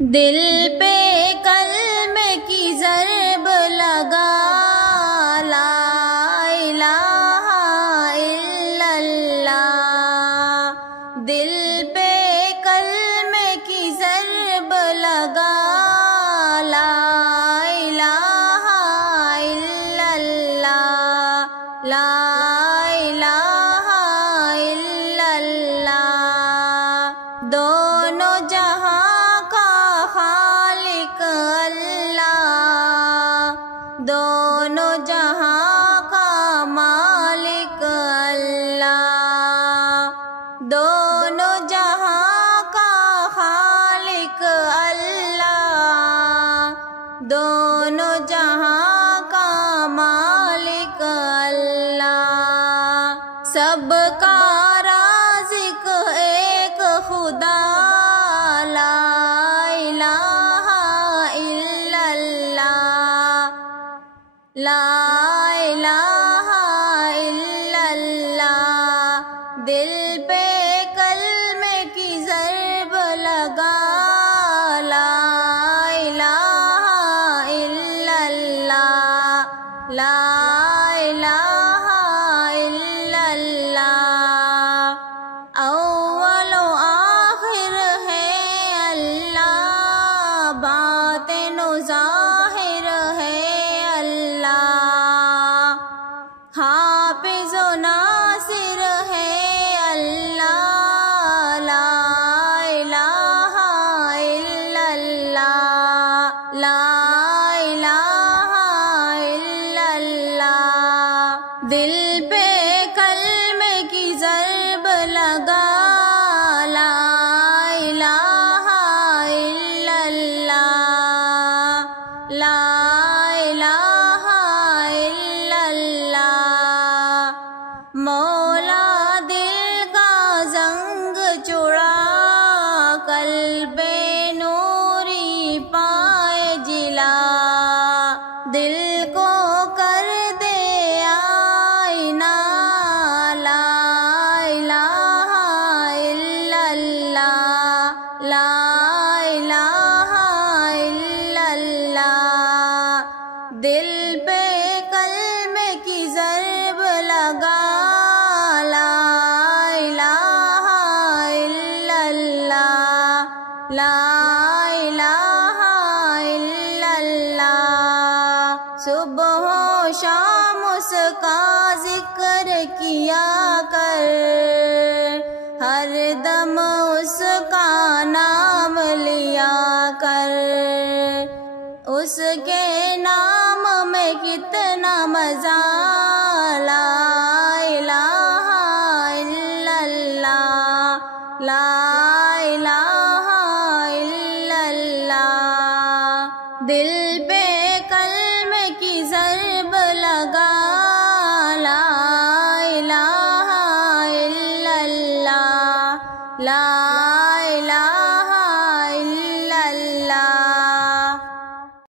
دل پہ کلمے کی ضرب لگا، لا الہ الا اللہ۔ دل پہ کلمے کی ضرب لگا، لا الہ الا اللہ، لا الہ الا اللہ۔ دونوں جہاں کا خالق اللہ، دونوں جہاں کا مالک اللہ، دونوں جہاں کا خالق اللہ، دونوں جہاں کا مالک اللہ۔ سب کا رازق ایک خدا، لا الہ الا اللہ، لا الہ الا اللہ۔ دل پہ کلمے کی ضرب لگا، لا الہ الا اللہ، لا الہ الا اللہ۔ اول و آخر ہے اللہ، باطن و ظاہر ہے اللہ، حافظ و ناصر ہے اللہ، لا الہ الا اللہ، لا الہ الا اللہ۔ دل پہ کلمے کی ضرب لگا، لا الہ الا اللہ، لا الہ الا اللہ۔ مولا دل کا زنگ چڑا، قلب نوری پائے جلا، دل کو کر دے آئینہ، لا الہ الا اللہ، لا الہ الا اللہ۔ دل پہ کلمے کی ضرب لگا، لا الہ الا اللہ، لا الہ الا اللہ۔ صبح و شام اس کا ذکر کیا کر، ہر دم اس کا نام لیا کر، اس کے نام میں کتنا مزہ، لا الہ الا اللہ، لا الہ الا اللہ۔ دل پہ کلمے کی ضرب لگا، لا الہ الا اللہ، لا